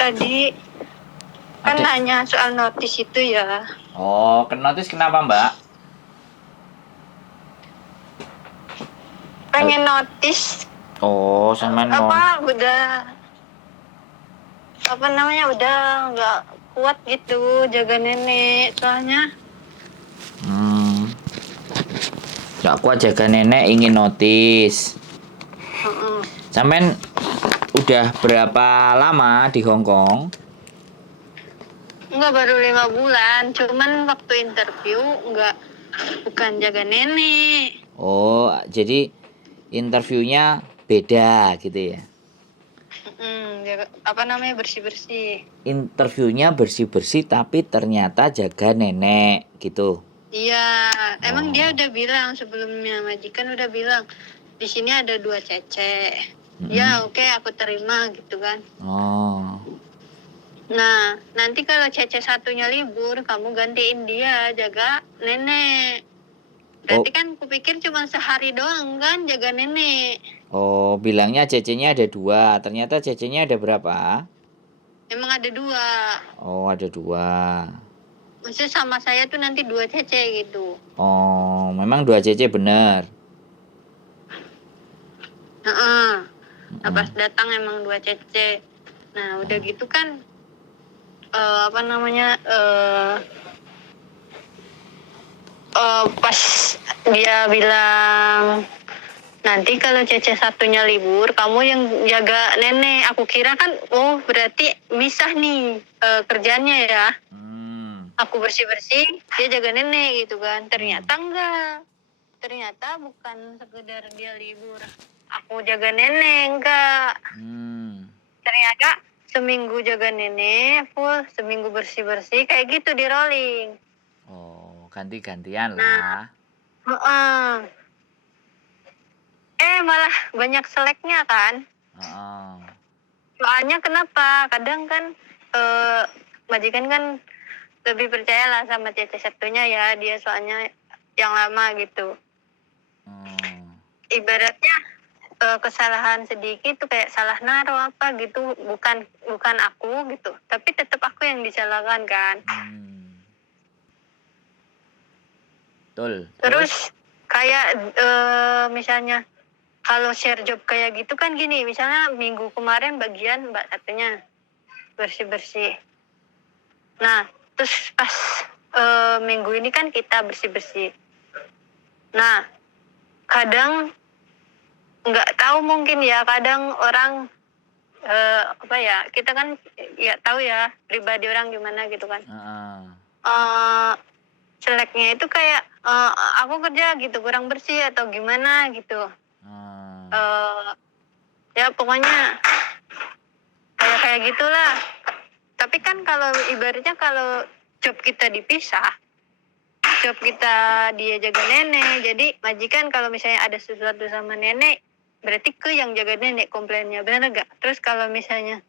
tadi kan Ada. nanya soal notis itu ya. Oh, notis kenapa, Mbak? Pengen notis Oh, sama udah udah nggak kuat gitu jaga nenek soalnya. Gak kuat jaga nenek ingin notis. Mm-mm. Sampean udah berapa lama di Hong Kong? Enggak, baru 5 bulan, cuman waktu interview bukan jaga nenek. Oh, jadi interviewnya beda gitu ya? Bersih-bersih. Interviewnya bersih-bersih tapi ternyata jaga nenek gitu. Iya, emang dia Oh. udah bilang sebelumnya, majikan udah bilang di sini ada 2 cece. Mm-mm. Ya oke, aku terima gitu kan. Oh. Nah, nanti kalau cece satunya libur, kamu gantiin dia jaga nenek. Berarti Oh, kan kupikir cuma sehari doang kan jaga nenek. oh, bilangnya cecenya ada 2, ternyata cecenya ada berapa? Emang ada 2. Oh, ada 2. Maksudnya sama saya tuh nanti 2 cece gitu. Oh, memang 2 cece bener. Heeh. Nah, pas Mm-mm. datang emang 2 cece. Nah, udah gitu kan apa namanya pas dia bilang nanti kalau cece satunya libur kamu yang jaga nenek, aku kira kan oh berarti misah nih kerjanya ya, aku bersih bersih dia jaga nenek gitu kan. Ternyata enggak, ternyata bukan sekedar dia libur aku jaga nenek, enggak. Ternyata seminggu jaga nenek full, seminggu bersih bersih kayak gitu di rolling. Oh, ganti-gantian Nah, lah. malah banyak seleknya kan. Oh. Soalnya kenapa? Kadang kan majikan kan lebih percaya lah sama cece satunya ya, dia soalnya yang lama gitu. Ibaratnya kesalahan sedikit tuh kayak salah naruh apa gitu, bukan aku gitu, tapi tetap aku yang disalahkan kan. Betul. Terus kayak misalnya kalau share job kayak gitu kan gini, misalnya minggu kemarin bagian mbak satunya bersih-bersih. Nah, terus pas minggu ini kan kita bersih-bersih. Nah, kadang nggak tahu mungkin ya, kadang orang kita kan ya tahu ya pribadi orang gimana gitu kan. Seleknya itu kayak aku kerja gitu kurang bersih atau gimana gitu. Ya pokoknya kayak gitulah. Tapi kan kalau ibaratnya kalau job kita dipisah, job kita dia jaga nenek, jadi majikan kalau misalnya ada sesuatu sama nenek berarti ke yang jaga nenek komplainnya, benar gak? Terus kalau misalnya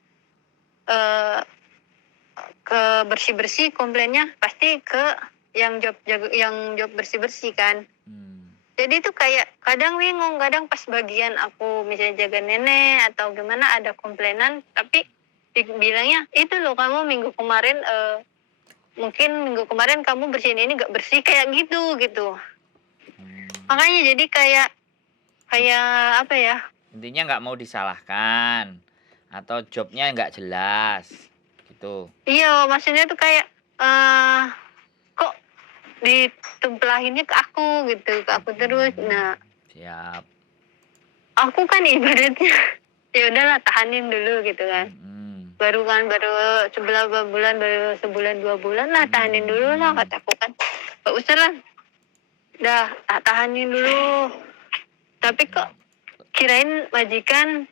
ke bersih-bersih komplainnya pasti ke yang job bersih-bersih kan. Jadi itu kayak kadang bingung, kadang pas bagian aku misalnya jaga nenek atau gimana ada komplainan, tapi bilangnya itu loh kamu mungkin minggu kemarin kamu bersihin ini gak bersih kayak gitu. Makanya jadi kayak apa ya? Intinya nggak mau disalahkan atau jobnya nggak jelas gitu. Iya, maksudnya tuh kayak kok ditumplahinnya ke aku gitu, ke aku terus. Nah, Siap. aku kan ibaratnya ya udahlah tahanin dulu gitu kan. Baru sebulan 2 bulan lah, tahanin dulu lah kataku kan. Gak usah lah, dah tahanin dulu. Tapi kok kirain majikan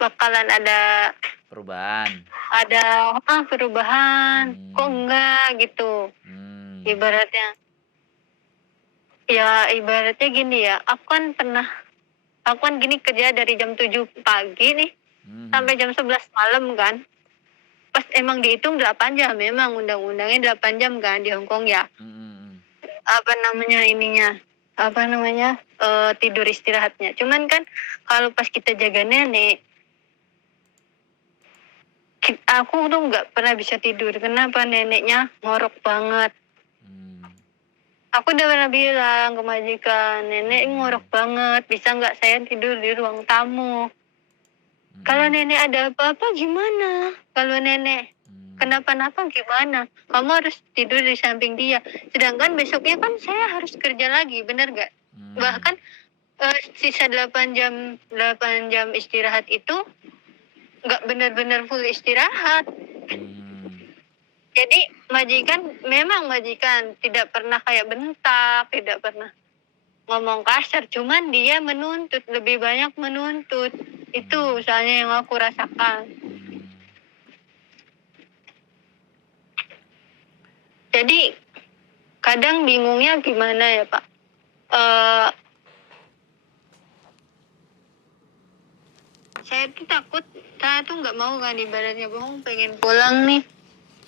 bakalan ada Perubahan. Perubahan. Kok enggak gitu. Ibaratnya gini ya, aku kan gini kerja dari jam 7 pagi nih sampai jam 11 malam kan. Pas emang dihitung 8 jam, memang undang-undangnya 8 jam kan di Hong Kong ya. Tidur istirahatnya. Cuman kan kalau pas kita jaga nenek, Aku tuh nggak pernah bisa tidur. Kenapa? Neneknya ngorok banget. Aku udah pernah bilang ke majikan, nenek ngorok banget, bisa nggak saya tidur di ruang tamu? Kalau nenek ada apa-apa gimana? Kalau nenek kenapa-napa gimana? Kamu harus tidur di samping dia. Sedangkan besoknya kan saya harus kerja lagi, bener nggak? Bahkan sisa 8 jam istirahat itu nggak benar-benar full istirahat. Jadi majikan tidak pernah kayak bentak, tidak pernah ngomong kasar, cuman dia menuntut, lebih banyak menuntut. Itu soalnya yang aku rasakan. Jadi kadang bingungnya gimana ya Pak? Saya tuh takut, saya tuh nggak mau kan ibaratnya bohong, pengen pulang nih.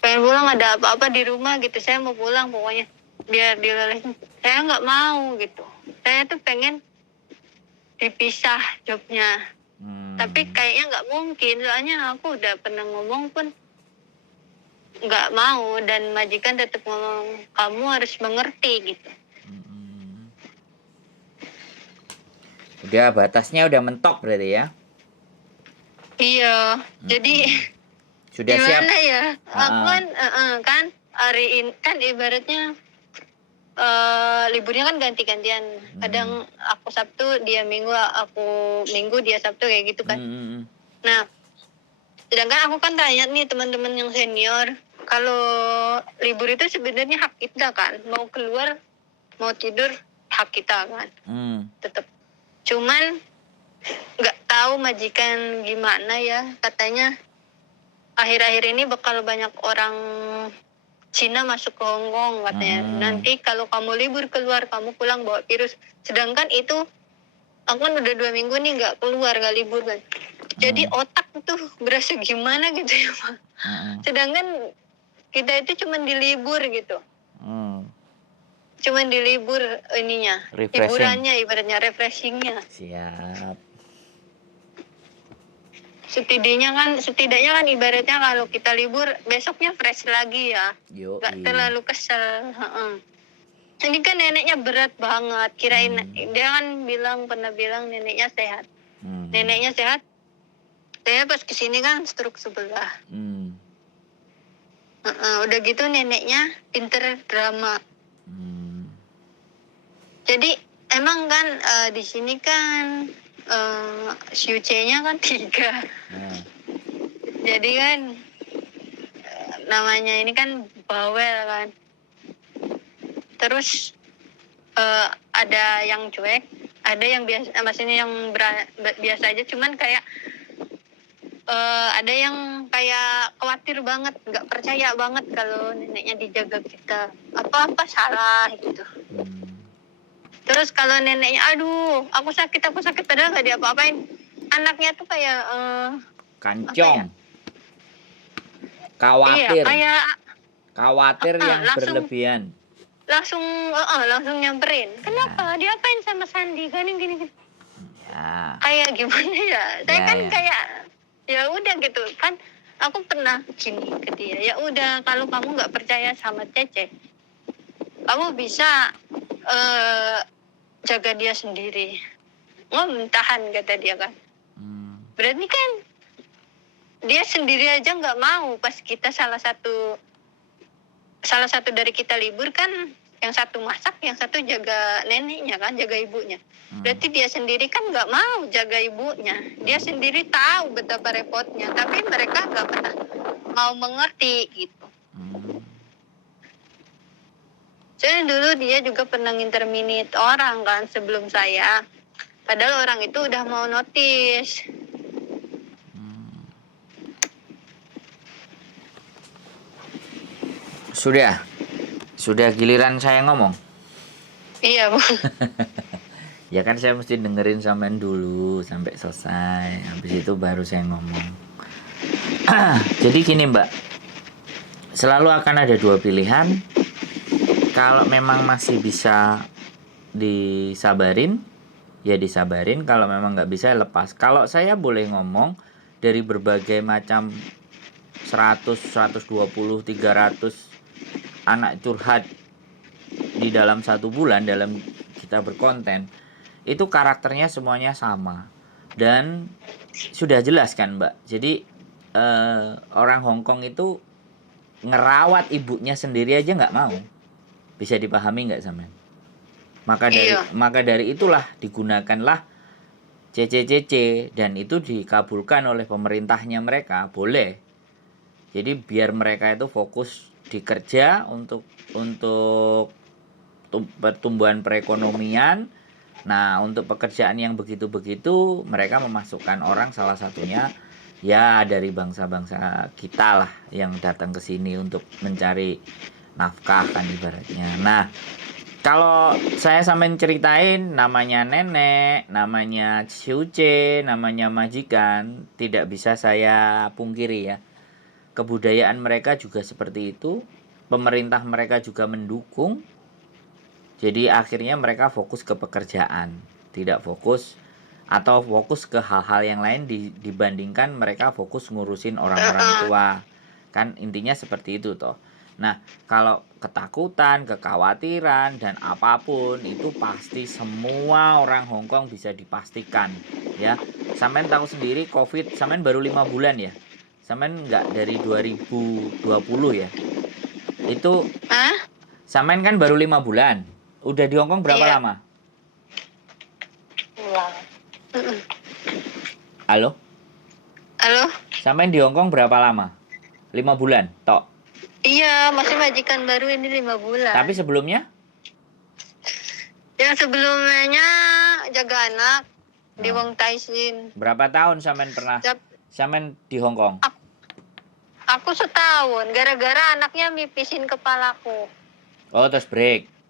Pengen pulang ada apa-apa di rumah gitu, saya mau pulang pokoknya biar dilelehin. Saya nggak mau gitu, saya tuh pengen dipisah jobnya. Tapi kayaknya nggak mungkin, soalnya aku udah pernah ngomong pun nggak mau, dan majikan tetap ngomong kamu harus mengerti gitu. Udah batasnya udah mentok berarti ya? Iya, jadi sudah siap. gimana ya? Aku kan hari ini kan ibaratnya liburnya kan ganti-gantian. Kadang aku Sabtu, dia Minggu, aku Minggu, dia Sabtu kayak gitu kan. Nah, sedangkan aku kan tanya nih teman-teman yang senior, kalau libur itu sebenarnya hak kita kan, mau keluar, mau tidur hak kita kan, tetap. Cuman nggak tahu majikan gimana ya, katanya akhir-akhir ini bakal banyak orang Cina masuk ke Hong Kong katanya. Nanti kalau kamu libur keluar, kamu pulang bawa virus. Sedangkan itu aku kan udah 2 minggu nih nggak keluar, nggak libur kan. Jadi otak tuh berasa gimana gitu ya Pak. Sedangkan kita itu cuma di libur gitu. Cuma di libur ininya, hiburannya ibaratnya, refreshingnya. Siap. Setidaknya kan ibaratnya kalau kita libur besoknya fresh lagi ya, nggak terlalu kesel. Ini kan neneknya berat banget, kirain dia kan pernah bilang neneknya sehat. Neneknya sehat, saya pas kesini kan stroke sebelah. Udah gitu neneknya pinter drama. Jadi emang kan di sini kan Syuce-nya kan 3. Jadi kan namanya ini kan bawel kan. Terus ada yang cuek, ada yang biasa, maksudnya yang biasa aja, cuman kayak ada yang kayak khawatir banget, nggak percaya banget kalau neneknya dijaga kita. Apa-apa salah gitu. Terus kalau neneknya, aduh, aku sakit, padahal nggak diapa-apain. Anaknya tuh kayak kancong. Khawatir. Iya, khawatir yang langsung, berlebihan. Langsung nyamperin. Kenapa? Diapain sama Sandi? Gini. Ya. Kayak gimana ya? Saya kan kayak ya udah gitu kan. Aku pernah gini ke dia. Ya udah, kalau kamu nggak percaya sama Cece, kamu bisa jaga dia sendiri. Tahan kata dia kan. Berarti kan dia sendiri aja nggak mau. Pas kita salah satu dari kita libur kan, yang satu masak, yang satu jaga neneknya kan, jaga ibunya. Berarti dia sendiri kan nggak mau jaga ibunya. Dia sendiri tahu betapa repotnya, tapi mereka nggak pernah mau mengerti gitu. Soalnya dulu dia juga pernah nginterminate orang kan sebelum saya. Padahal orang itu udah mau notice. Sudah giliran saya ngomong. Iya Bu. Ya kan saya mesti dengerin sampean dulu sampai selesai. Habis itu baru saya ngomong. Jadi gini Mbak, selalu akan ada 2 pilihan. Kalau memang masih bisa disabarin, ya disabarin. Kalau memang nggak bisa, lepas. Kalau saya boleh ngomong, dari berbagai macam 100, 120, 300 anak curhat di dalam 1 bulan dalam kita berkonten, itu karakternya semuanya sama dan sudah jelas kan Mbak. Jadi orang Hongkong itu ngerawat ibunya sendiri aja nggak mau. Bisa dipahami nggak sampean? Iya. Maka dari itulah digunakanlah CCCC dan itu dikabulkan oleh pemerintahnya mereka, boleh. Jadi biar mereka itu fokus di kerja untuk pertumbuhan perekonomian. Nah, untuk pekerjaan yang begitu-begitu mereka memasukkan orang, salah satunya ya dari bangsa-bangsa kita lah yang datang ke sini untuk mencari nafkah kan ibaratnya. Nah, kalau saya sampein ceritain namanya nenek, namanya ciuce, namanya majikan, tidak bisa saya pungkiri ya. Kebudayaan mereka juga seperti itu. Pemerintah mereka juga mendukung. Jadi akhirnya mereka fokus ke pekerjaan, tidak fokus atau fokus ke hal-hal yang lain dibandingkan mereka fokus ngurusin orang-orang tua. Kan intinya seperti itu toh. Nah, kalau ketakutan, kekhawatiran dan apapun itu pasti semua orang Hongkong bisa dipastikan ya. Sampean tahu sendiri Covid, sampean baru 5 bulan ya. Sampean nggak dari 2020 ya. Itu Hah? sampean kan baru 5 bulan. Udah di Hongkong berapa Iya. lama? Pulang. Halo? Halo? Sampean di Hongkong berapa lama? 5 bulan, tok. Iya, masih majikan baru ini 5 bulan. Tapi sebelumnya? Yang sebelumnya jaga anak di Oh. Wong Tai Sin. Berapa tahun sampean pernah sampean di Hongkong? Aku setahun, gara-gara anaknya mipisin kepalaku. Oh, terus break.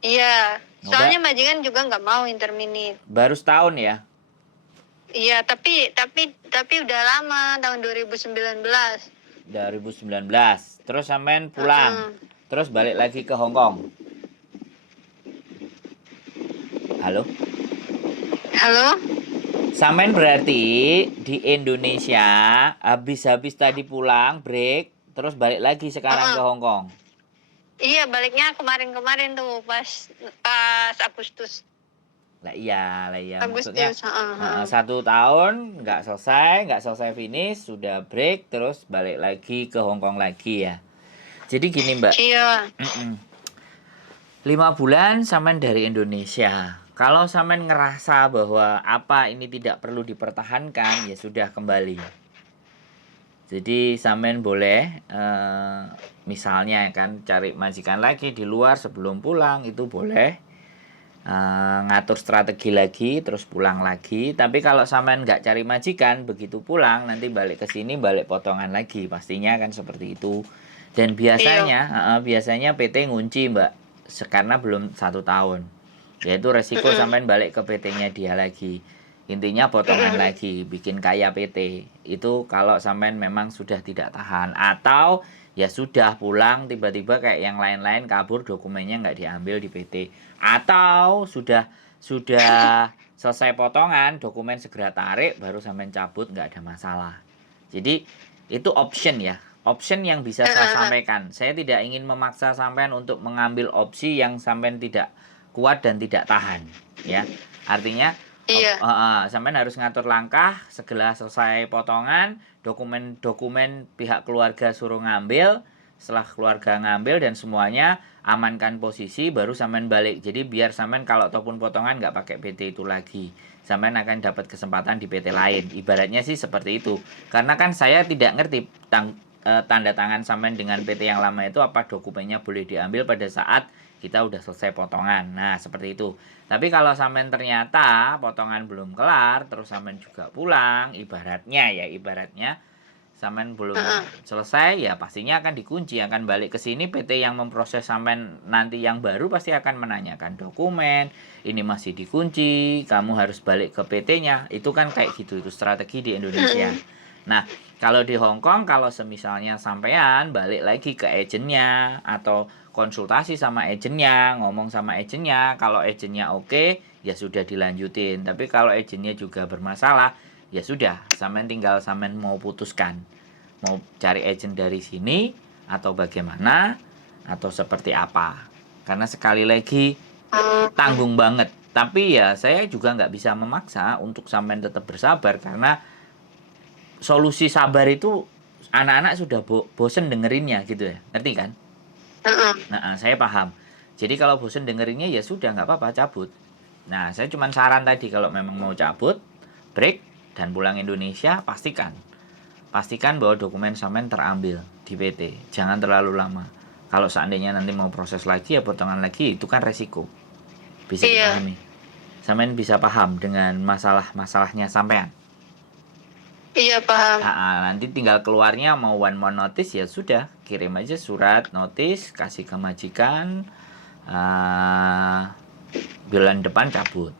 Iya, Udah. soalnya majikan juga nggak mau interminit. Baru setahun ya? Iya, tapi udah lama, tahun 2019. 2019. Terus sampean pulang. Terus balik lagi ke Hongkong. Halo? Halo? Sampean berarti di Indonesia habis tadi pulang, break, terus balik lagi sekarang ke Hongkong. Iya, baliknya kemarin tuh pas Agustus. Lah iya. Agustus, Maksudnya 1 tahun nggak selesai finish, sudah break, terus balik lagi ke Hongkong lagi ya. Jadi gini Mbak. Iya. 5 bulan sampean dari Indonesia. Kalau sampean ngerasa bahwa apa ini tidak perlu dipertahankan, ya sudah kembali. Jadi sampean boleh misalnya kan cari majikan lagi di luar sebelum pulang, itu boleh. Ngatur strategi lagi terus pulang lagi. Tapi kalau sampean nggak cari majikan, begitu pulang nanti balik ke sini balik potongan lagi, pastinya kan seperti itu. Dan biasanya PT ngunci Mbak, karena belum 1 tahun. Yaitu resiko sampean balik ke PT-nya dia lagi. Intinya potongan lagi, bikin kaya PT. Itu kalau sampean memang sudah tidak tahan. Atau ya sudah pulang tiba-tiba kayak yang lain-lain kabur, dokumennya nggak diambil di PT. Atau sudah selesai potongan, dokumen segera tarik, baru sampean cabut, nggak ada masalah. Jadi itu option ya. Option yang bisa saya sampaikan. Saya tidak ingin memaksa sampean untuk mengambil opsi yang sampean tidak kuat dan tidak tahan. Ya, artinya Iya. Sampean harus ngatur langkah, segera selesai potongan, dokumen pihak keluarga suruh ngambil, setelah keluarga ngambil dan semuanya amankan posisi, baru sampean balik. Jadi biar sampean kalau ataupun potongan nggak pakai PT itu lagi, sampean akan dapat kesempatan di PT lain. Ibaratnya sih seperti itu. Karena kan saya tidak ngerti tanda tangan sampean dengan PT yang lama itu apa dokumennya boleh diambil pada saat kita udah selesai potongan. Nah, seperti itu. Tapi kalau sampean ternyata potongan belum kelar, terus sampean juga pulang, ibaratnya sampean belum selesai, ya pastinya akan dikunci, akan balik ke sini. PT yang memproses sampean nanti yang baru pasti akan menanyakan dokumen, ini masih dikunci, kamu harus balik ke PT-nya. Itu kan kayak gitu, itu strategi di Indonesia. Nah, kalau di Hongkong, kalau semisalnya sampean balik lagi ke agennya atau konsultasi sama agennya, ngomong sama agennya, kalau agennya oke, ya sudah dilanjutin. Tapi kalau agennya juga bermasalah, ya sudah, sampean tinggal sampean mau putuskan. mau cari agent dari sini atau bagaimana atau seperti apa. Karena sekali lagi tanggung banget. Tapi ya saya juga nggak bisa memaksa untuk sampean tetap bersabar, karena solusi sabar itu anak-anak sudah bosen dengerinnya gitu ya, ngerti kan? Nah, saya paham. Jadi kalau bosen dengerinnya ya sudah, nggak apa-apa, cabut. Nah, saya cuma saran tadi, kalau memang mau cabut, break dan pulang Indonesia, pastikan bahwa dokumen sampean terambil di PT. Jangan terlalu lama. Kalau seandainya nanti mau proses lagi ya potongan lagi, itu kan resiko. Bisa dipahami. Sampean bisa paham dengan masalah-masalahnya sampean. Iya, paham. Nanti tinggal keluarnya mau one more notice ya sudah, kirim aja surat notice, kasih ke majikan, bulan depan cabut.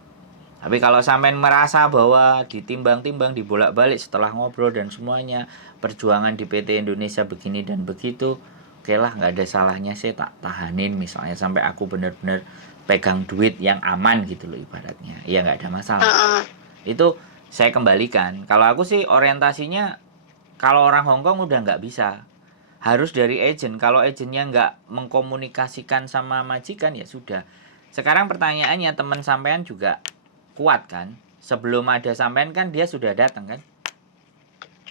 Tapi kalau sampean merasa bahwa ditimbang-timbang, dibolak-balik setelah ngobrol dan semuanya, perjuangan di PT Indonesia begini dan begitu, oke lah, nggak ada salahnya saya tak tahanin misalnya sampai aku benar-benar pegang duit yang aman gitu loh ibaratnya. Ya nggak ada masalah. Itu saya kembalikan. Kalau aku sih orientasinya, kalau orang Hongkong udah nggak bisa, harus dari agent. Kalau agentnya nggak mengkomunikasikan sama majikan ya sudah. Sekarang pertanyaannya, teman sampean juga kuat kan? Sebelum ada sampean kan dia sudah datang kan?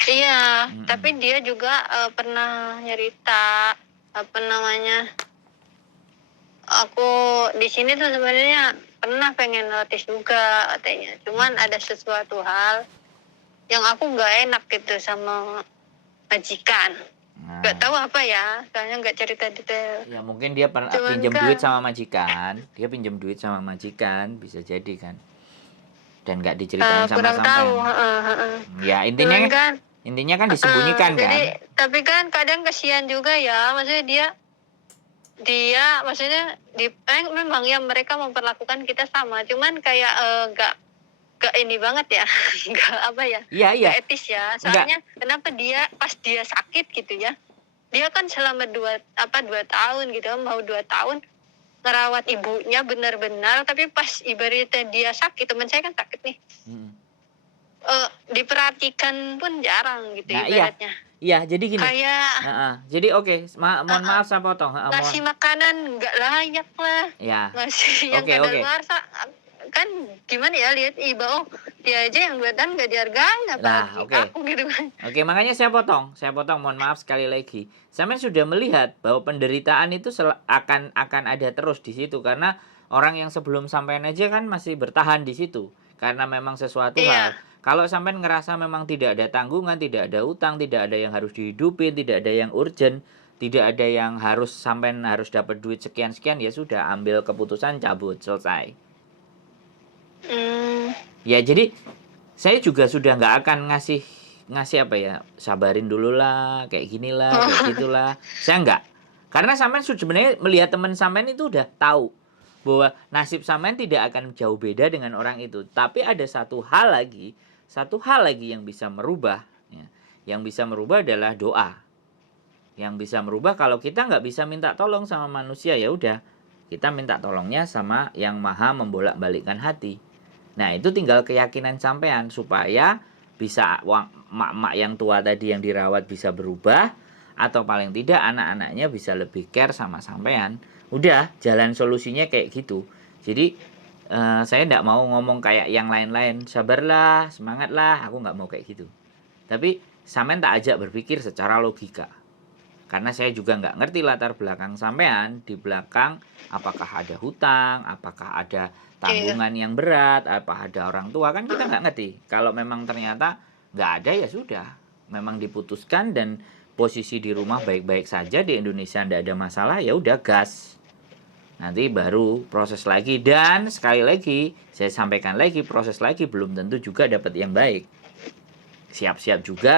Iya, tapi dia juga pernah nyerita apa namanya? Aku di sini tuh sebenarnya pernah pengen notice juga katanya. Cuman ada sesuatu hal yang aku nggak enak gitu sama majikan. Nggak tahu apa ya, soalnya nggak cerita detail. Ya mungkin dia pernah Cuman pinjam kan- duit sama majikan. Dia pinjam duit sama majikan, bisa jadi kan? Dan nggak diceritain sama kurang tahu. sampean. Ya Cuman intinya kan disembunyikan kan? Jadi, tapi kan kadang kasihan juga ya, maksudnya dia maksudnya memang ya mereka memperlakukan kita sama, cuman kayak gak ini banget ya, gak apa ya, Iya. gak etis ya. Soalnya kenapa dia pas dia sakit gitu ya, dia kan selama 2 tahun gitu, mau 2 tahun ngerawat ibunya benar-benar, tapi pas ibaratnya dia sakit, teman saya kan sakit nih, diperhatikan pun jarang gitu ibaratnya. Iya, jadi gini. Kayak jadi oke, mohon maaf saya potong. ngasih makanan nggak layak lah. Ya. Ngasih yang kadaluarsa kan gimana ya, lihat dia aja yang buatan nggak dihargai, apalagi aku gitu kan. Oke, makanya saya potong, mohon maaf sekali lagi. Sampean sudah melihat bahwa penderitaan itu akan ada terus di situ, karena orang yang sebelum sampean aja kan masih bertahan di situ karena memang sesuatu hal. Kalau sampean ngerasa memang tidak ada tanggungan, tidak ada utang, tidak ada yang harus dihidupin, tidak ada yang urgent, tidak ada yang sampean harus dapat duit sekian-sekian, ya sudah, ambil keputusan, cabut, selesai. Ya jadi saya juga sudah nggak akan ngasih apa ya, sabarin dulu lah, kayak gini lah, kayak gitulah. Saya nggak, karena sampean sebenarnya melihat teman sampean itu udah tahu bahwa nasib sampean tidak akan jauh beda dengan orang itu. Tapi ada satu hal lagi yang bisa merubah ya. Yang bisa merubah adalah doa. Yang bisa merubah, kalau kita nggak bisa minta tolong sama manusia, ya udah, kita minta tolongnya sama yang maha membolak-balikkan hati. Nah, itu tinggal keyakinan sampean supaya bisa mak-mak yang tua tadi yang dirawat bisa berubah, atau paling tidak anak-anaknya bisa lebih care sama sampean. Udah, jalan solusinya kayak gitu. Jadi saya tidak mau ngomong kayak yang lain-lain, sabarlah, semangatlah, aku nggak mau kayak gitu. Tapi sampean tak ajak berpikir secara logika. Karena saya juga nggak ngerti latar belakang sampean, di belakang apakah ada hutang, apakah ada tanggungan yang berat, apa ada orang tua, kan kita nggak ngerti. Kalau memang ternyata nggak ada, ya sudah, memang diputuskan dan posisi di rumah baik-baik saja, di Indonesia nggak ada masalah, ya udah, gas. Nanti baru proses lagi, dan sekali lagi saya sampaikan lagi, proses lagi belum tentu juga dapat yang baik. Siap-siap juga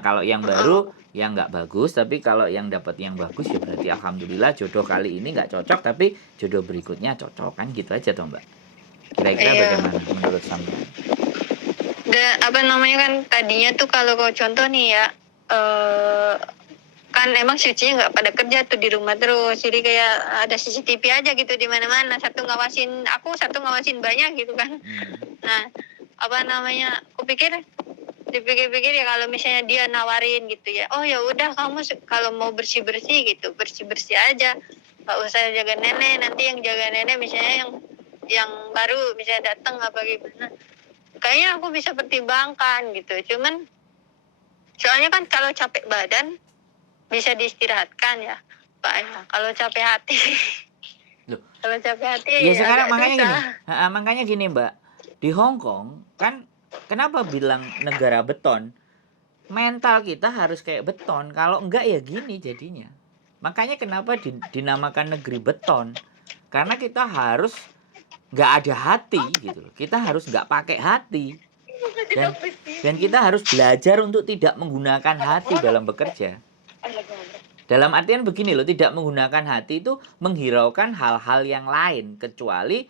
kalau yang baru yang nggak bagus, tapi kalau yang dapat yang bagus ya berarti alhamdulillah, jodoh kali ini nggak cocok tapi jodoh berikutnya cocok, kan gitu aja toh Mbak. Kira-kira bagaimana menurut sampean? Apa namanya, kan tadinya tuh kalau contoh nih ya, kan emang cucinya nggak pada kerja tuh di rumah terus, jadi kayak ada CCTV aja gitu di mana-mana, satu ngawasin aku, satu ngawasin banyak gitu kan. Nah, apa namanya, aku pikir dipikir-pikir ya kalau misalnya dia nawarin gitu ya, oh ya udah kamu kalau mau bersih-bersih gitu, bersih-bersih aja, nggak usah jaga nenek, nanti yang jaga nenek misalnya yang baru misalnya datang apa gimana, kayaknya aku bisa pertimbangkan gitu. Cuman soalnya kan kalau capek badan bisa diistirahatkan ya Pak ya, kalau capek hati Loh, kalau capek hati ya ya sekarang agak makanya susah. gini, makanya gini Mbak, di Hong Kong kan kenapa bilang negara beton? Mental kita harus kayak beton, kalau enggak ya gini jadinya. Makanya kenapa dinamakan negeri beton? Karena kita harus nggak ada hati gitu loh. Kita harus nggak pakai hati. Dan kita harus belajar untuk tidak menggunakan hati dalam bekerja. Dalam artian begini loh, tidak menggunakan hati itu menghiraukan hal-hal yang lain. Kecuali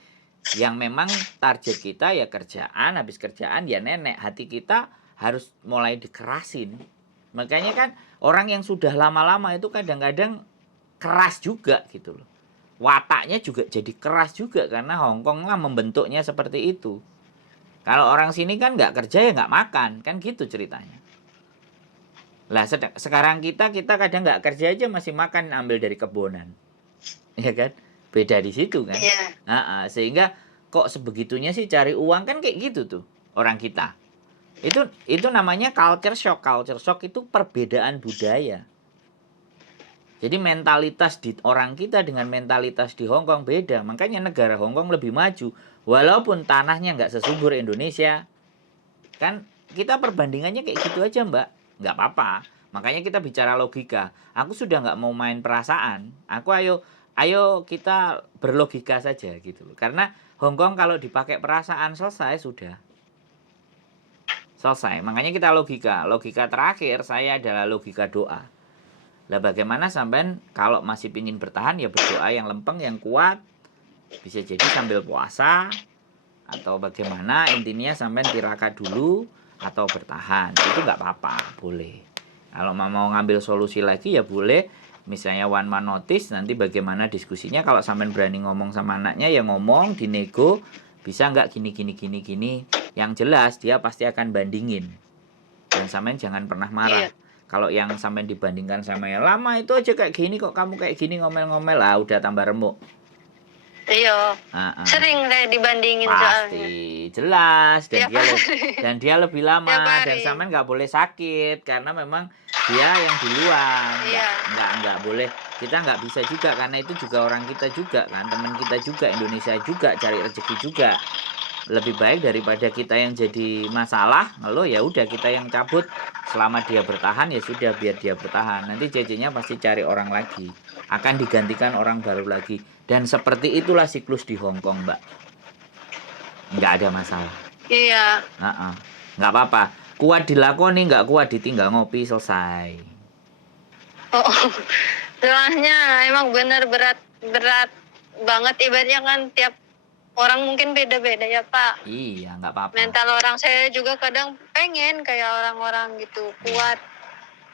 yang memang target kita ya kerjaan, habis kerjaan ya nenek. Hati kita harus mulai dikerasin. Makanya kan orang yang sudah lama-lama itu kadang-kadang keras juga gitu loh. Wataknya juga jadi keras juga karena Hongkong lah membentuknya seperti itu. Kalau orang sini kan nggak kerja ya nggak makan, kan gitu ceritanya. Lah sekarang kita kadang nggak kerja aja masih makan ambil dari kebonan, ya kan? Beda di situ kan? Iya. Sehingga kok sebegitunya sih cari uang kan kayak gitu tuh orang kita. Itu namanya culture shock. Culture shock itu perbedaan budaya. Jadi mentalitas di orang kita dengan mentalitas di Hong Kong beda. Makanya negara Hong Kong lebih maju. Walaupun tanahnya nggak sesubur Indonesia. Kan kita perbandingannya kayak gitu aja Mbak. Nggak apa-apa. Makanya kita bicara logika. Aku sudah nggak mau main perasaan. Aku ayo kita berlogika saja gitu. Karena Hong Kong kalau dipakai perasaan selesai sudah. Selesai. Makanya kita logika. Logika terakhir saya adalah logika doa. Lah bagaimana sampean kalau masih pingin bertahan ya berdoa yang lempeng, yang kuat. Bisa jadi sambil puasa atau bagaimana, intinya sampean tirakat dulu atau bertahan. Itu nggak apa-apa, boleh. Kalau mau ngambil solusi lagi ya boleh. Misalnya one man notice, nanti bagaimana diskusinya. Kalau sampean berani ngomong sama anaknya ya ngomong, dinego. Bisa nggak gini. Yang jelas dia pasti akan bandingin. Dan sampean jangan pernah marah. Iya. Kalau yang sampean dibandingkan sama yang lama itu aja kayak gini kok kamu kayak gini ngomel-ngomel lah udah tambah remuk. Iya. Sering saya dibandingin Pasti soalnya. jelas Tiap dan dia lebih lama Tiap dan hari. sampean nggak boleh sakit karena memang dia yang duluan. Iya. Nggak boleh, kita nggak bisa juga karena itu juga orang kita juga kan, teman kita juga, Indonesia juga, cari rezeki juga. Lebih baik daripada kita yang jadi masalah, lalu ya udah kita yang cabut. Selama dia bertahan ya sudah, biar dia bertahan. Nanti cecenya pasti cari orang lagi, akan digantikan orang baru lagi. Dan seperti itulah siklus di Hong Kong Mbak. Nggak ada masalah. Iya. Nggak apa-apa. Kuat dilakoni, nggak kuat ditinggal ngopi, selesai. Oh, soalnya emang benar berat banget, ibaratnya kan tiap orang mungkin beda-beda ya Pak. Iya, nggak apa-apa. Mental orang saya juga kadang pengen kayak orang-orang gitu, kuat.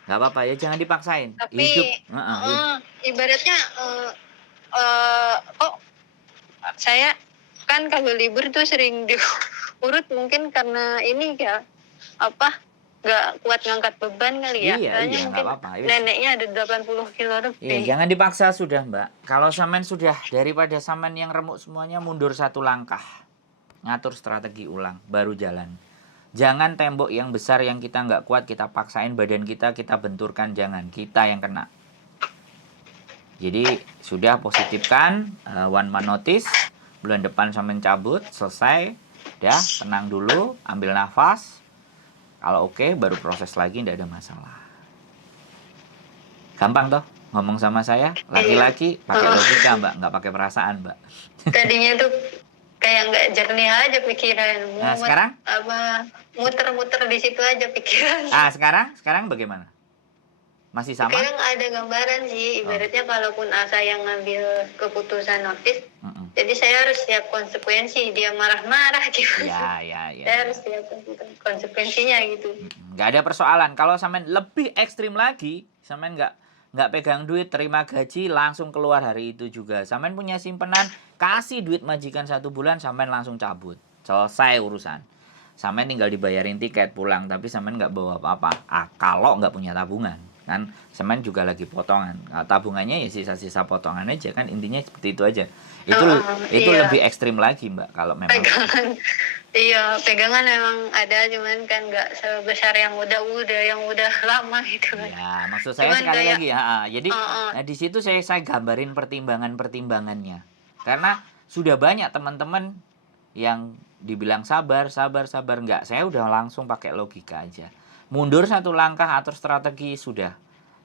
Nggak apa-apa ya, jangan dipaksain. Tapi Hidup. ibaratnya kok saya kan kalau libur tuh sering diurut mungkin karena ini ya apa nggak kuat ngangkat beban kali ya. Iya, Soalnya nggak mungkin apa-apa. neneknya ada 80 kilo lebih. Iya, jangan dipaksa sudah Mbak. Kalau sampean sudah, daripada sampean yang remuk semuanya, mundur satu langkah. Ngatur strategi ulang, baru jalan. Jangan tembok yang besar yang kita nggak kuat, kita paksain badan kita benturkan, jangan. Kita yang kena. Jadi sudah positifkan, one man notice. Bulan depan sampean cabut, selesai. Udah, tenang dulu, ambil nafas. Kalau oke, baru proses lagi, tidak ada masalah. Gampang toh ngomong sama saya, laki-laki pakai logika Mbak, nggak pakai perasaan Mbak. Tadinya tuh kayak nggak jernih aja pikiran. Nah sekarang? Muter-muter di situ aja pikiran. Sekarang bagaimana? Masih sama? Sekarang ada gambaran sih, ibaratnya kalaupun Asa yang ngambil keputusan notis, jadi saya harus siap konsekuensi. Dia marah-marah gitu. Ya. Saya harus siap konsekuensinya gitu. Nggak ada persoalan. Kalau sampean lebih ekstrim lagi, sampean nggak pegang duit, terima gaji, langsung keluar hari itu juga. Sampean punya simpenan, kasih duit majikan 1 bulan, sampean langsung cabut. Selesai urusan. sampean tinggal dibayarin tiket pulang, tapi sampean nggak bawa apa-apa. Kalau nggak punya tabungan, kan sampean juga lagi potongan. Nah, tabungannya ya sisa-sisa potongan aja kan, intinya seperti itu aja. Itu iya. lebih ekstrim lagi Mbak kalau memang. Pegangan, iya pegangan emang ada, cuman kan nggak sebesar yang udah lama gitu kan. Ya, maksud saya Cuman sekali kayak lagi ya. Jadi uh, uh, nah, di situ saya gambarin pertimbangan-pertimbangannya. Karena sudah banyak teman-teman yang dibilang sabar, sabar, sabar. Enggak, saya udah langsung pakai logika aja. Mundur satu langkah atur strategi sudah.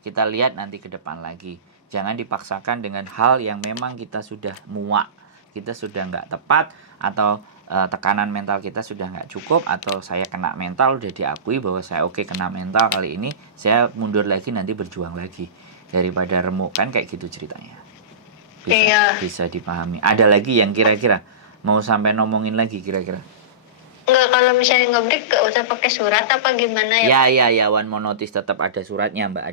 Kita lihat nanti ke depan lagi. Jangan dipaksakan dengan hal yang memang kita sudah muak. Kita sudah nggak tepat atau tekanan mental kita sudah nggak cukup, atau saya kena mental udah diakui bahwa saya oke kena mental kali ini, saya mundur lagi nanti berjuang lagi daripada remuk, kan kayak gitu ceritanya. Bisa dipahami. Ada lagi yang kira-kira mau sampai ngomongin lagi kira-kira? Enggak, kalau misalnya nge-break gak usah pakai surat apa gimana ya? Ya, one more notice tetap ada suratnya Mbak,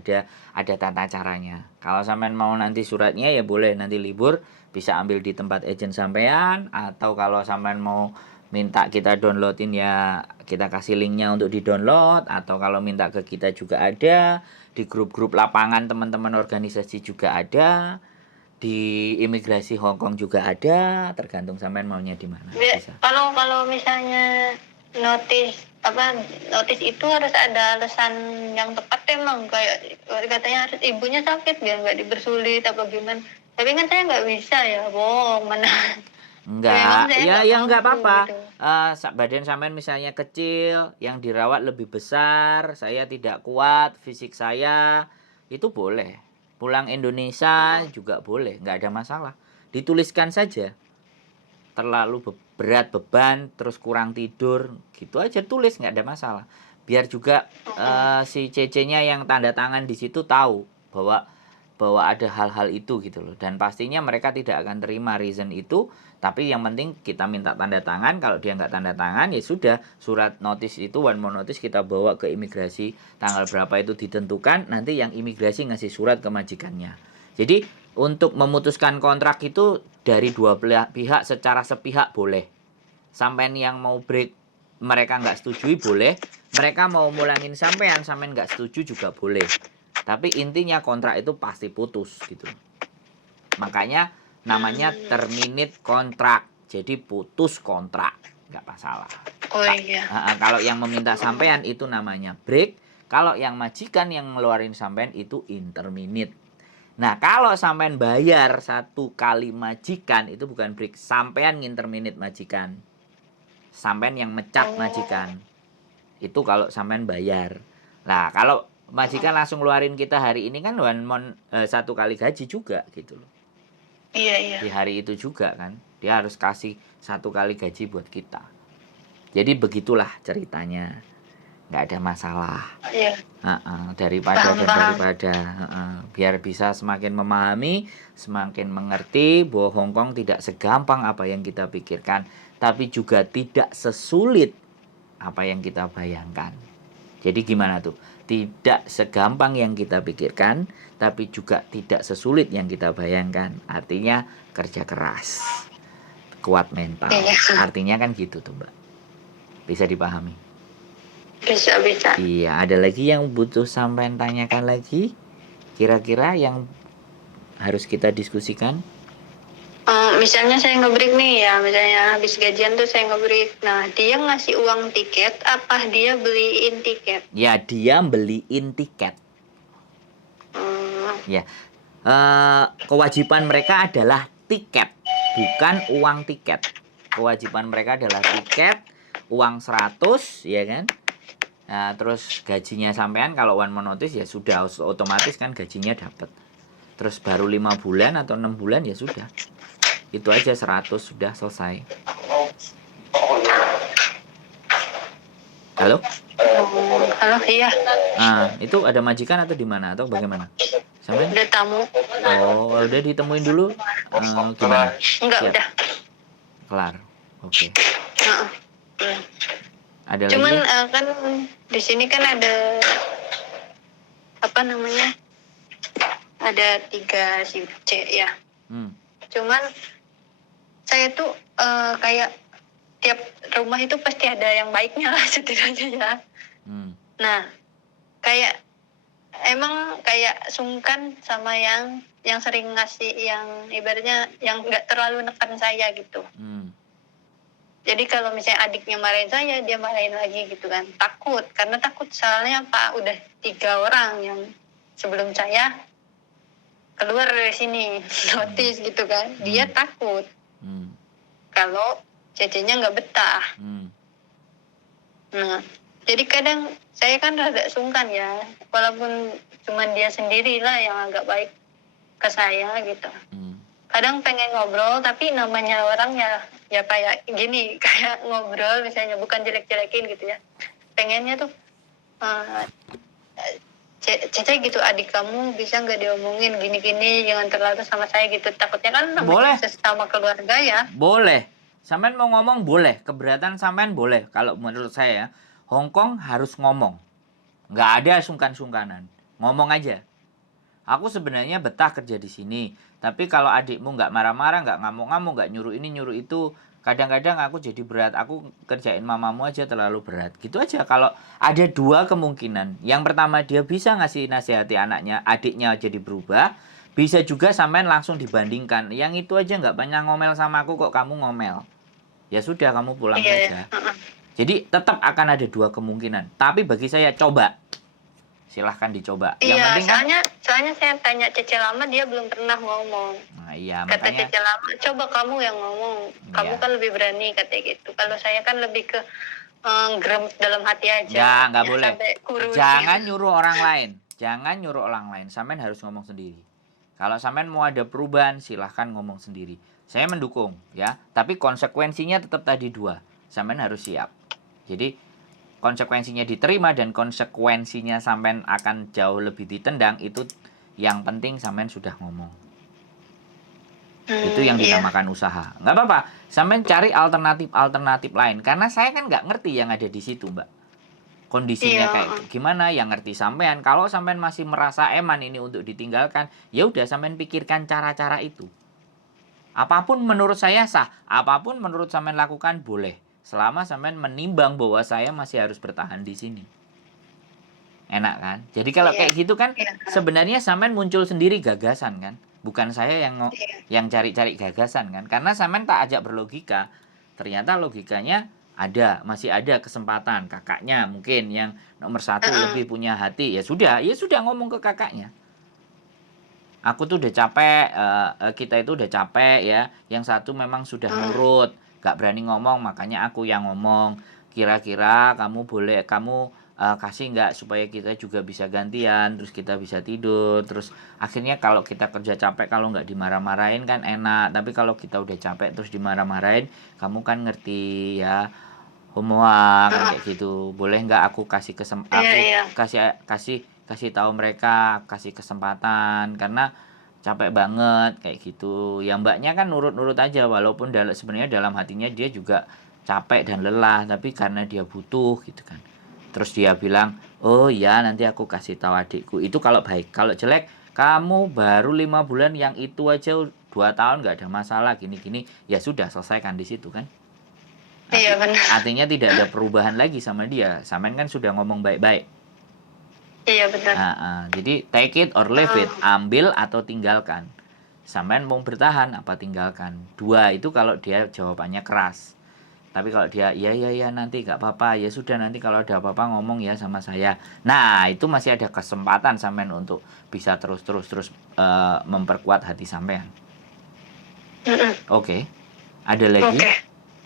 ada tata caranya. Kalau sampean mau nanti suratnya ya boleh, nanti libur bisa ambil di tempat agent sampean, atau kalau sampean mau minta kita downloadin ya kita kasih linknya untuk di download, atau kalau minta ke kita juga ada, di grup-grup lapangan teman-teman organisasi juga ada, di imigrasi Hong Kong juga ada, tergantung sampean maunya di mana. Bisa. Kalau misalnya notice itu harus ada alasan yang tepat emang, kayak katanya harus ibunya sakit biar nggak dipersulit apa gimana. Tapi kan saya nggak bisa ya, bohong mana. Enggak, ya enggak apa-apa. Gitu. Badan sampean misalnya kecil, yang dirawat lebih besar, saya tidak kuat, fisik saya, itu boleh. Pulang Indonesia juga boleh, nggak ada masalah. Dituliskan saja. Terlalu berat beban, terus kurang tidur, gitu aja tulis, nggak ada masalah. Biar juga si CC-nya yang tanda tangan di situ tahu bahwa ada hal-hal itu gitu loh. Dan pastinya mereka tidak akan terima reason itu, tapi yang penting kita minta tanda tangan. Kalau dia nggak tanda tangan ya sudah, surat notice itu, one more notice, kita bawa ke imigrasi, tanggal berapa itu ditentukan, nanti yang imigrasi ngasih surat ke majikannya. Jadi untuk memutuskan kontrak itu dari dua pihak secara sepihak boleh. Sampean yang mau break mereka nggak setujui boleh, mereka mau mulangin sampean nggak setuju juga boleh. Tapi intinya kontrak itu pasti putus gitu. Makanya namanya terminate kontrak. Jadi putus kontrak, nggak masalah. Oh iya. Kalau yang meminta sampean itu namanya break. Kalau yang majikan yang ngeluarin sampean itu interminate. Nah, kalau sampean bayar satu kali majikan itu bukan break, sampean nginterminate majikan. Sampean yang mecat majikan. Itu kalau sampean bayar. Nah, kalau majikan langsung ngeluarin kita hari ini kan satu kali gaji juga gitu loh. Iya. Di hari itu juga kan, dia harus kasih satu kali gaji buat kita. Jadi begitulah ceritanya. Nggak ada masalah. Iya. Daripada biar bisa semakin memahami, semakin mengerti bahwa Hong Kong tidak segampang apa yang kita pikirkan, tapi juga tidak sesulit apa yang kita bayangkan. Jadi gimana tuh? Tidak segampang yang kita pikirkan, tapi juga tidak sesulit yang kita bayangkan. Artinya kerja keras, kuat mental. Artinya kan gitu tuh Mbak. Bisa dipahami? Bisa. Iya, ada lagi yang butuh sampean tanyakan lagi? Kira-kira yang harus kita diskusikan? Misalnya saya nge-break nih ya, misalnya habis gajian tuh saya nge-break. Nah, dia ngasih uang tiket, apa dia beliin tiket? Ya, dia beliin tiket. Ya, kewajiban mereka adalah tiket, bukan uang tiket. Kewajiban mereka adalah tiket, uang 100, ya kan? Nah, terus gajinya sampean kalau one more notice ya sudah otomatis kan gajinya dapat. Terus baru 5 bulan atau 6 bulan ya sudah. Itu aja 100 sudah selesai. Halo? Halo, iya. Itu ada majikan atau di mana atau bagaimana? Sampai? Udah tamu. Oh, udah ditemuin dulu. Gimana? Enggak, siap. Udah. Kelar. Oke. Ada cuman lagi? Kan di sini kan ada apa namanya? Ada 3 SIM C ya. Cuman saya tuh kayak tiap rumah itu pasti ada yang baiknya lah setidaknya ya. Nah, kayak emang kayak sungkan sama yang sering ngasih, yang ibaratnya yang nggak terlalu nekan saya gitu. Jadi kalau misalnya adiknya marahin saya, dia marahin lagi gitu kan. Takut, karena takut soalnya Pak udah 3 orang yang sebelum saya keluar dari sini notice gitu kan. Dia takut kalau cecenya nggak betah. Nah, jadi kadang saya kan rada sungkan ya, walaupun cuman dia sendirilah yang agak baik ke saya gitu. Kadang pengen ngobrol, tapi namanya orang ya kayak gini, kayak ngobrol misalnya, bukan jelek-jelekin gitu ya. Pengennya tuh, Cece gitu, adik kamu bisa nggak diomongin gini-gini, jangan terlalu sama saya gitu. Takutnya kan namanya sesama keluarga ya. Boleh. Sampean mau ngomong boleh. Keberatan sampean boleh. Kalau menurut saya, Hongkong harus ngomong. Nggak ada sungkan-sungkanan. Ngomong aja. Aku sebenarnya betah kerja di sini. Tapi kalau adikmu nggak marah-marah, nggak ngamuk-ngamuk, nggak nyuruh ini, nyuruh itu, kadang-kadang aku jadi berat. Aku kerjain mamamu aja terlalu berat. Gitu aja. Kalau ada 2 kemungkinan. Yang pertama, dia bisa ngasih nasihati anaknya, adiknya jadi berubah. Bisa juga sampean langsung dibandingkan. Yang itu aja nggak banyak ngomel sama aku, kok kamu ngomel. Ya sudah, kamu pulang saja. Jadi tetap akan ada 2 kemungkinan. Tapi bagi saya, coba. Silahkan dicoba. Yang Iya, penting soalnya saya tanya Cece lama, dia belum pernah ngomong. Nah, iya, kata makanya Cece lama, coba kamu yang ngomong. Kamu kan lebih berani, katanya gitu. Kalau saya kan lebih ke gerem dalam hati aja. Nggak boleh. Kurus, Jangan nyuruh orang lain. Jangan nyuruh orang lain. Sampean harus ngomong sendiri. Kalau sampean mau ada perubahan, silahkan ngomong sendiri. Saya mendukung, ya. Tapi konsekuensinya tetap tadi 2. Sampean harus siap. Jadi konsekuensinya diterima dan konsekuensinya sampean akan jauh lebih ditendang, itu yang penting sampean sudah ngomong. Itu yang dinamakan usaha. Nggak apa-apa, sampean cari alternatif lain. Karena saya kan nggak ngerti yang ada di situ, Mbak. Kondisinya kayak gimana, yang ngerti sampean. Kalau sampean masih merasa eman ini untuk ditinggalkan, ya udah sampean pikirkan cara-cara itu. Apapun menurut saya sah, apapun menurut sampean lakukan boleh. Selama sampean menimbang bahwa saya masih harus bertahan di sini. Enak kan? Jadi kalau kayak gitu kan, sebenarnya sampean muncul sendiri gagasan kan? Bukan saya yang cari-cari gagasan kan? Karena sampean tak ajak berlogika. Ternyata logikanya masih ada kesempatan. Kakaknya mungkin yang nomor 1 lebih punya hati. Ya sudah ngomong ke kakaknya. Aku tuh udah capek, kita itu udah capek ya. Yang satu memang sudah nurut, gak berani ngomong, makanya aku yang ngomong. Kira-kira kamu kasih nggak supaya kita juga bisa gantian, terus kita bisa tidur. Terus akhirnya kalau kita kerja capek, kalau nggak dimarah-marahin kan enak. Tapi kalau kita udah capek terus dimarah-marahin, kamu kan ngerti ya, homoa kan kayak gitu. Boleh nggak aku kasih kasih tahu mereka, kasih kesempatan, karena capek banget kayak gitu. Ya mbaknya kan nurut-nurut aja, walaupun sebenarnya dalam hatinya dia juga capek dan lelah, tapi karena dia butuh gitu kan. Terus dia bilang, oh ya nanti aku kasih tahu adikku. Itu kalau baik. Kalau jelek, kamu baru 5 bulan, yang itu aja 2 tahun nggak ada masalah gini-gini, ya sudah selesaikan di situ kan. Iya benar. Artinya tidak ada perubahan lagi sama dia. Sampean kan sudah ngomong baik-baik. Iya benar. Jadi take it or leave it, ambil atau tinggalkan. Sampean mau bertahan apa tinggalkan. 2 itu kalau dia jawabannya keras. Tapi kalau dia ya nanti nggak apa-apa, ya sudah nanti kalau ada apa-apa ngomong ya sama saya. Nah itu masih ada kesempatan sampean untuk bisa terus memperkuat hati sampean. Oke. Ada lagi?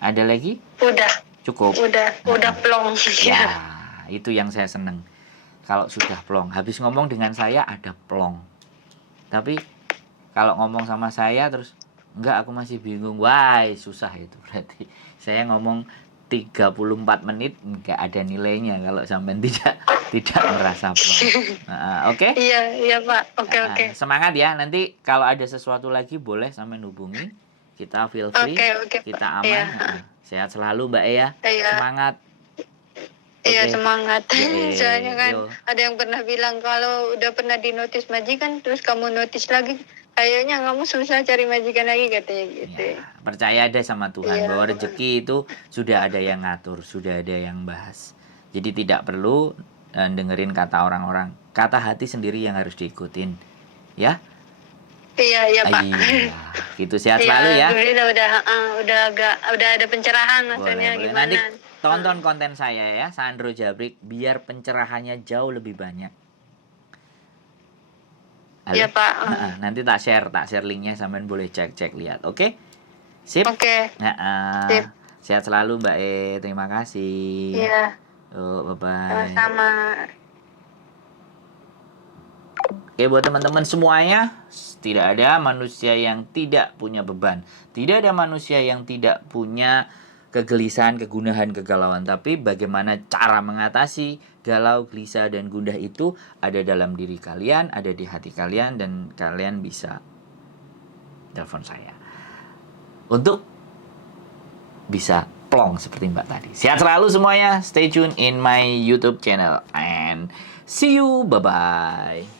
Ada lagi? Udah. Cukup. Udah plong. Ya, itu yang saya seneng. Kalau sudah plong, habis ngomong dengan saya ada plong. Tapi kalau ngomong sama saya terus enggak, aku masih bingung. Wah, susah itu berarti. Saya ngomong 34 menit enggak ada nilainya kalau sampai tidak merasa plong. Oke? Iya, Pak. Oke. Semangat ya. Nanti kalau ada sesuatu lagi boleh sampai hubungi. Kita feel free. Kita aman. Sehat selalu, Mbak ya. Semangat. Iya, semangat. Soalnya kan ada yang pernah bilang kalau udah pernah di notis majikan terus kamu notis lagi, kayaknya kamu susah cari majikan lagi katanya gitu. Ya, percaya deh sama Tuhan Iya. bahwa rezeki itu sudah ada yang ngatur, sudah ada yang bahas. Jadi tidak perlu dengerin kata orang-orang. Kata hati sendiri yang harus diikutin. Ya? Iya Pak. Iya. Gitu, sehat Iya, selalu ya. udah ada pencerahan maksudnya Boleh. gimana. Nanti tonton konten saya ya, Sandro Jabrik, biar pencerahannya jauh lebih banyak. Halo? Iya Pak. Nanti tak share linknya, sampean boleh cek lihat. Oke? Sip. Oke. Sip. Sehat selalu Mbak E, terima kasih. Iya. Bye bye. Sama-sama. Oke, buat teman-teman semuanya, tidak ada manusia yang tidak punya beban. Tidak ada manusia yang tidak punya kegelisahan, kegunahan, kegalauan. Tapi bagaimana cara mengatasi galau, gelisah, dan gundah itu ada dalam diri kalian, ada di hati kalian, dan kalian bisa telepon saya untuk bisa plong seperti Mbak tadi. Sehat selalu semuanya. Stay tune in my YouTube channel and see you. Bye-bye.